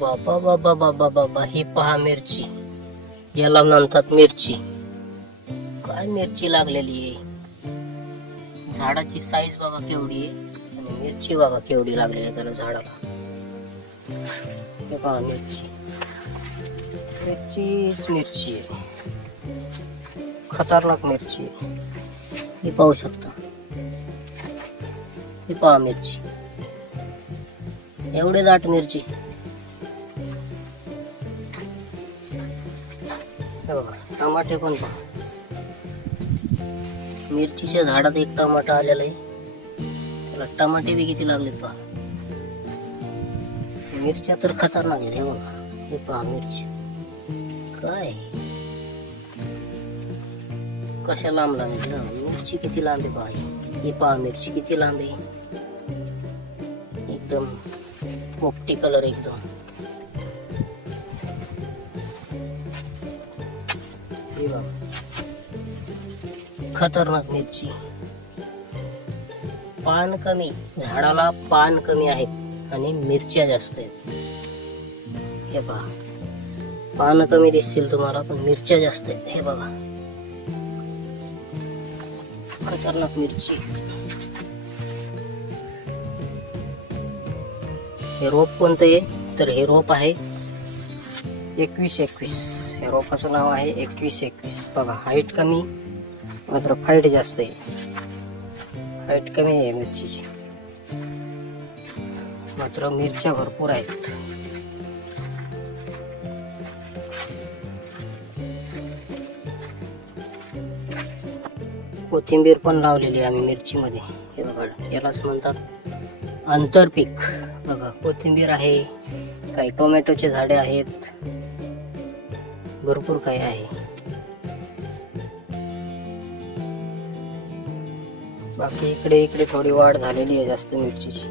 बाबा बाबा बाबा बाबा, ही पहा मिरची, याला म्हणतात मिरची. काय मिरची लागलेली आहे. झाडाची साईज बाबा केवढी आहे आणि मिरची बाबा केवढी लागलेली आहे त्याला झाडाला. हे पहा मिरची, मिरचीच मिरची आहे, खतरनाक मिरची आहे. हे पाहू शकता, हे पहा मिरची, एवढे दाट मिरची. हे बघा टमाटे पण पहा, मिरचीच्या झाडात एक टमाटा आलेला आहे, त्याला टमाटे बी किती लागलेत पहा. मिरच्या तर खतरनाक आहे. हे बघा, हे पहा मिरची काय कशा लांब लांब आहे. मिरची किती लांब आहे पहा. ही पहा मिरची किती लांब आहे, एकदम पोपटी कलर एकदम. हे बघा खतरनाक मिरची. पान कमी, झाडाला पान कमी आहेत आणि मिरच्या जास्त आहेत. हे पहा, पान कमी दिसतील तुम्हाला पण मिरच्या जास्त आहेत. हे बघा खतरनाक मिरची. हे रोप कोणतं आहे तर हे रोप आहे 2121. या रोपाचं नाव आहे 2121. बघा हाईट कमी मात्र फाईट जास्त आहे. हाईट कमी आहे मिरचीची मात्र मिरच्या भरपूर आहेत. कोथिंबीर पण लावलेली आहे आम्ही मिरची मध्ये. हे बघा यालाच म्हणतात आंतरपीक. बघा कोथिंबीर आहे, काही टोमॅटोचे झाडे आहेत, भरपूर काही आहे. बाकी इकडे थोडी वाढ झालेली आहे जास्त मिरचीची.